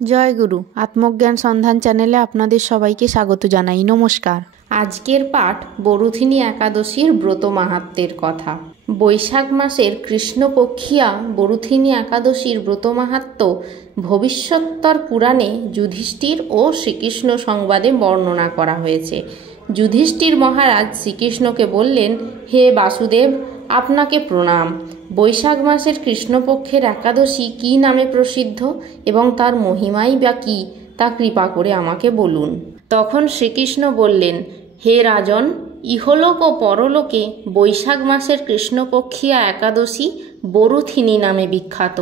জয় গুরু। আত্মজ্ঞান সন্ধান চ্যানেলে আপনাদের সবাইকে স্বাগত জানাই। নমস্কার। আজকের পাঠ বরুথিনী একাদশীর ব্রত মাহাত্ম্যের কথা। বৈশাখ মাসের কৃষ্ণপক্ষিয়া বরুথিনী একাদশীর ব্রত মাহাত্ম্য ভবিষ্যোত্তর পুরাণে যুধিষ্ঠির ও শ্রীকৃষ্ণ সংবাদে বর্ণনা করা হয়েছে। যুধিষ্ঠির মহারাজ শ্রীকৃষ্ণকে বললেন, হে বাসুদেব, আপনাকে প্রণাম। বৈশাখ মাসের কৃষ্ণপক্ষের একাদশী কী নামে প্রসিদ্ধ এবং তার মহিমাই বা কী, তা কৃপা করে আমাকে বলুন। তখন শ্রীকৃষ্ণ বললেন, হে রাজন, ইহলোক ও পরলোকে বৈশাখ মাসের কৃষ্ণপক্ষিয়া একাদশী বরুথিনী নামে বিখ্যাত।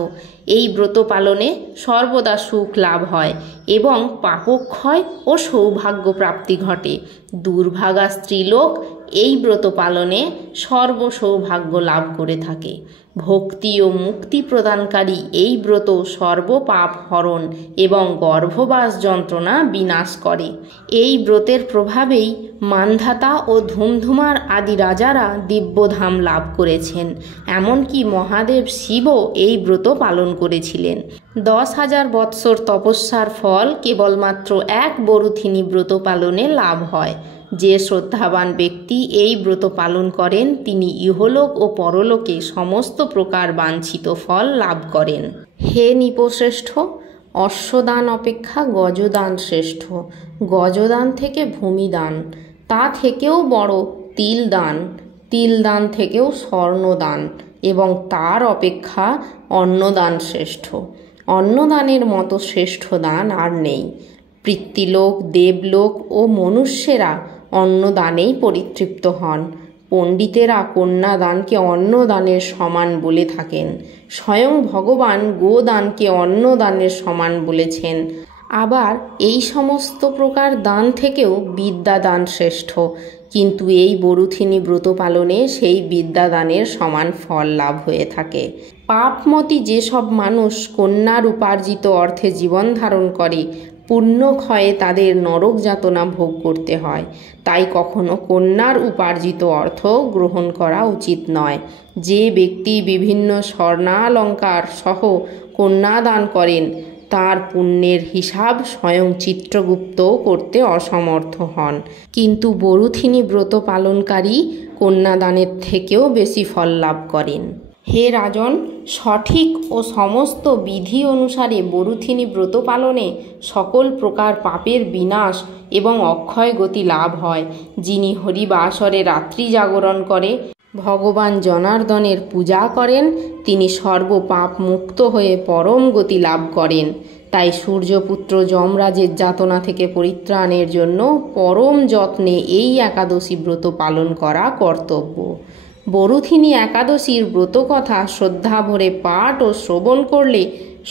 এই ব্রত পালনে সর্বদা সুখ লাভ হয় এবং পাপক্ষয় ও সৌভাগ্য প্রাপ্তি ঘটে। দুর্ভাগা স্ত্রীলোক এই ব্রত পালনে সর্বসৌভাগ্য লাভ করে থাকে। ভক্তি ও মুক্তি প্রদানকারী এই ব্রত সর্বপাপ হরণ এবং গর্ভবাস যন্ত্রণা বিনাশ করে। এই ব্রতের প্রভাবেই মান্ধাতা ও ধুমধুমার আদি রাজারা দিব্যধাম লাভ করেছেন। এমনকি মহাদেব শিবও এই ব্রত পালন করেছিলেন। 10,000 বৎসর তপস্যার ফল কেবলমাত্র এক বরুথিনী ব্রত পালনে লাভ হয়। যে শ্রদ্ধাবান ব্যক্তি এই ব্রত পালন করেন তিনি ইহলোক ও পরলোকে সমস্ত প্রকার বাঞ্ছিত ফল লাভ করেন। হে নৃপশ্রেষ্ঠ, অশ্বদান অপেক্ষা গজদান শ্রেষ্ঠ। গজদান থেকে ভূমিদান, তা থেকেও বড় তিলদান, তিলদান থেকেও স্বর্ণদান এবং তার অপেক্ষা অন্নদান শ্রেষ্ঠ। অন্নদানের মতো শ্রেষ্ঠ দান আর নেই। পিতৃলোক, দেবলোক ও মনুষ্যেরা অন্নদানেই পরিতৃপ্ত হন। পণ্ডিতেরা কন্যাদানকে অন্নদানের সমান বলে থাকেন। স্বয়ং ভগবান গোদানকে অন্নদানের সমান বলেছেন। আবার এই সমস্ত প্রকার দান থেকেও বিদ্যাদান শ্রেষ্ঠ, কিন্তু এই বরুথিনী ব্রত পালনে সেই বিদ্যাদানের সমান ফল লাভ হয়ে থাকে। পাপমতি যেসব মানুষ কন্যার উপার্জিত অর্থে জীবন ধারণ করে, পুণ্যক্ষয়ে তাদের নরক যাতনা ভোগ করতে হয়। তাই কখনো কন্যার উপার্জিত অর্থ গ্রহণ করা উচিত নয়। যে ব্যক্তি বিভিন্ন স্বর্ণালঙ্কার সহ কন্যাদান করেন তার পুণ্যের হিসাব স্বয়ং চিত্রগুপ্তও করতে অসমর্থ হন। কিন্তু বরুথিনী ব্রত পালনকারী কন্যাদানের থেকেও বেশি ফল লাভ করেন। হে রাজন, সঠিক ও সমস্ত বিধি অনুসারে বরুথিনী ব্রত পালনে সকল প্রকার পাপের বিনাশ এবং অক্ষয় গতি লাভ হয়। যিনি হরিবাসরে রাত্রি জাগরণ করে ভগবান জনার্দনের পূজা করেন তিনি সর্বপাপ মুক্ত হয়ে পরম গতি লাভ করেন। তাই সূর্যপুত্র যমরাজের যাতনা থেকে পরিত্রাণের জন্য পরম যত্নে এই একাদশী ব্রত পালন করা কর্তব্য। বরুথিনী একাদশীর ব্রতকথা শ্রদ্ধা ভরে পাঠ ও শ্রবণ করলে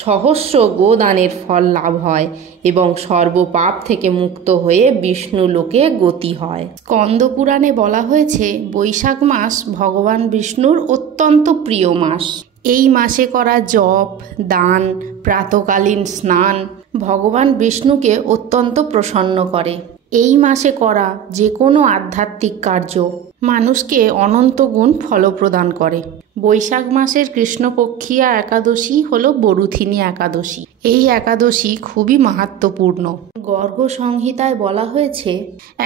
সহস্র গোদানের ফল লাভ হয় এবং সর্বপাপ থেকে মুক্ত হয়ে বিষ্ণু লোকে গতি হয়। স্কন্দ পুরাণে বলা হয়েছে, বৈশাখ মাস ভগবান বিষ্ণুর অত্যন্ত প্রিয় মাস। এই মাসে করা জপ, দান, প্রাতকালীন স্নান ভগবান বিষ্ণুকে অত্যন্ত প্রসন্ন করে। এই মাসে করা যে কোনো আধ্যাত্মিক কার্য মানুষকে অনন্ত গুণ ফল প্রদান করে। বৈশাখ মাসের কৃষ্ণপক্ষিয়া একাদশী হল বরুথিনী একাদশী। এই একাদশী খুবই মাহাত্ম্যপূর্ণ। গর্গ সংহিতায় বলা হয়েছে,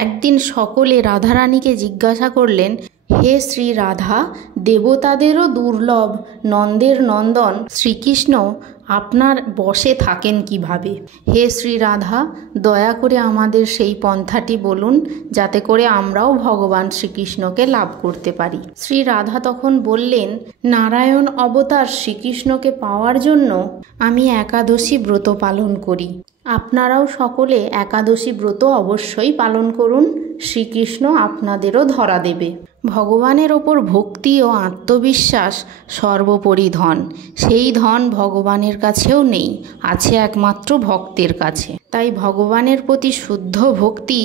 একদিন সকলে রাধারানীকে জিজ্ঞাসা করলেন, হে শ্রী রাধা, দেবতাদেরও দুর্লভ নন্দের নন্দন শ্রীকৃষ্ণ আপনার বশে থাকেন কিভাবে? হে শ্রী রাধা, দয়া করে আমাদের সেই পন্থাটি বলুন যাতে করে আমরাও ভগবান শ্রীকৃষ্ণকে লাভ করতে পারি। শ্রী রাধা তখন বললেন, নারায়ণ অবতার শ্রীকৃষ্ণকে পাওয়ার জন্য আমি একাদশী ব্রত পালন করি। আপনারাও সকলে একাদশী ব্রত অবশ্যই পালন করুন, শ্রীকৃষ্ণ আপনাদেরও ধরা দেবে। ভগবানের ওপর ভক্তি ও আত্মবিশ্বাস সর্বোপরি ধন। সেই ধন ভগবানের কাছেও নেই, আছে একমাত্র ভক্তের কাছে। তাই ভগবানের প্রতি শুদ্ধ ভক্তি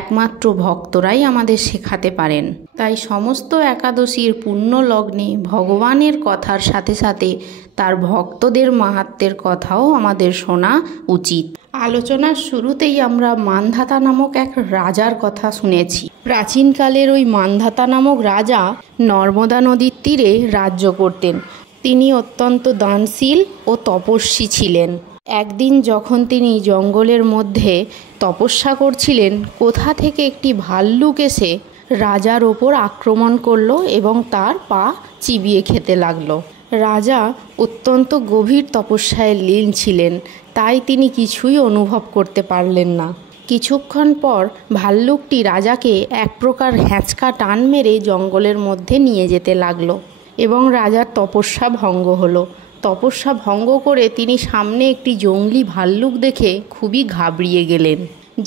একমাত্র ভক্তরাই আমাদের শেখাতে পারেন। তাই সমস্ত একাদশীর পুণ্য লগ্নে ভগবানের কথার সাথে সাথে তার ভক্তদের মাহাত্ম্যের কথাও আমাদের শোনা উচিত। আলোচনার শুরুতেই আমরা মান্ধাতা নামক এক রাজার কথা শুনেছি। প্রাচীনকালের ওই মান্ধাতা নামক রাজা নর্মদা নদীর তীরে রাজ্য করতেন। তিনি অত্যন্ত দানশীল ও তপস্বী ছিলেন। একদিন যখন তিনি জঙ্গলের মধ্যে তপস্যা করছিলেন, কোথা থেকে একটি ভাল্লুক এসে রাজার ওপর আক্রমণ করলো এবং তার পা চিবিয়ে খেতে লাগলো। রাজা অত্যন্ত গভীর তপস্যায় লীন ছিলেন, তাই তিনি কিছুই অনুভব করতে পারলেন না। কিছুক্ষণ পর ভাল্লুকটি রাজাকে এক প্রকার হ্যাঁচকা টান মেরে জঙ্গলের মধ্যে নিয়ে যেতে লাগলো এবং রাজার তপস্যা ভঙ্গ হলো। তপস্যা ভঙ্গ করে তিনি সামনে একটি জঙ্গলি ভাল্লুক দেখে খুবই ঘাবড়িয়ে গেলেন।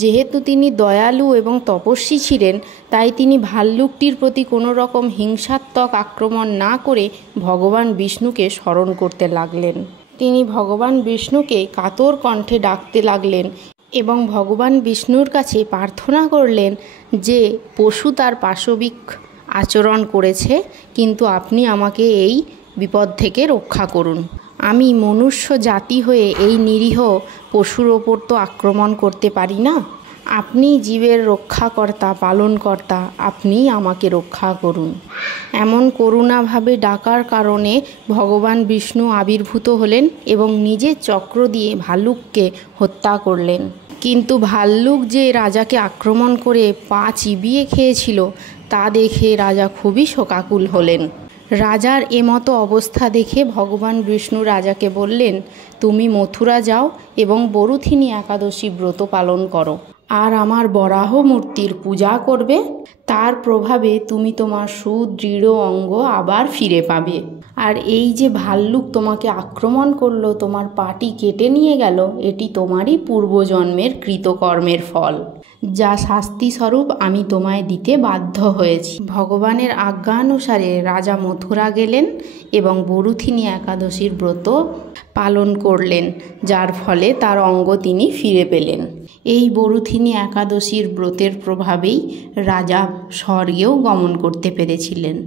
যেহেতু তিনি দয়ালু এবং তপস্বী ছিলেন, তাই তিনি ভাল্লুকটির প্রতি কোনো রকম হিংসাত্মক আক্রমণ না করে ভগবান বিষ্ণুকে স্মরণ করতে লাগলেন। তিনি ভগবান বিষ্ণুকে কাতর কণ্ঠে ডাকতে লাগলেন এবং ভগবান বিষ্ণুর কাছে প্রার্থনা করলেন যে পশু তার পাশবিক আচরণ করেছে, কিন্তু আপনি আমাকে এই বিপদ থেকে রক্ষা করুন। আমি মনুষ্য জাতি হয়ে এই নিরীহ পশুর ওপর তো আক্রমণ করতে পারি না। আপনি জীবের রক্ষাকর্তা, পালনকর্তা, আপনি আমাকে রক্ষা করুন। এমন করুণাভাবে ডাকার কারণে ভগবান বিষ্ণু আবির্ভূত হলেন এবং নিজের চক্র দিয়ে ভাল্লুককে হত্যা করলেন। কিন্তু ভাল্লুক যে রাজাকে আক্রমণ করে পা চিবিয়ে খেয়েছিল, তা দেখে রাজা খুবই শোকাকুল হলেন। রাজার এমতো অবস্থা দেখে ভগবান বিষ্ণু রাজাকে বললেন, তুমি মথুরা যাও এবং বরুথিনী একাদশী ব্রত পালন করো আর আমার বরাহ মূর্তির পূজা করবে। তার প্রভাবে তুমি তোমার সুদৃঢ় অঙ্গ আবার ফিরে পাবে। আর এই যে ভাল্লুক তোমাকে আক্রমণ করলো, তোমার পাটি কেটে নিয়ে গেল, এটি তোমারই পূর্বজন্মের কৃতকর্মের ফল, যা শাস্তিস্বরূপ আমি তোমায় দিতে বাধ্য হয়েছি। ভগবানের আজ্ঞানুসারে রাজা মথুরা গেলেন এবং বরুথিনী একাদশীর ব্রত পালন করলেন, যার ফলে তার অঙ্গ তিনি ফিরে পেলেন। এই বরুথিনী একাদশীর ব্রতের প্রভাবেই রাজা স্বর্গেও গমন করতে পেরেছিলেন।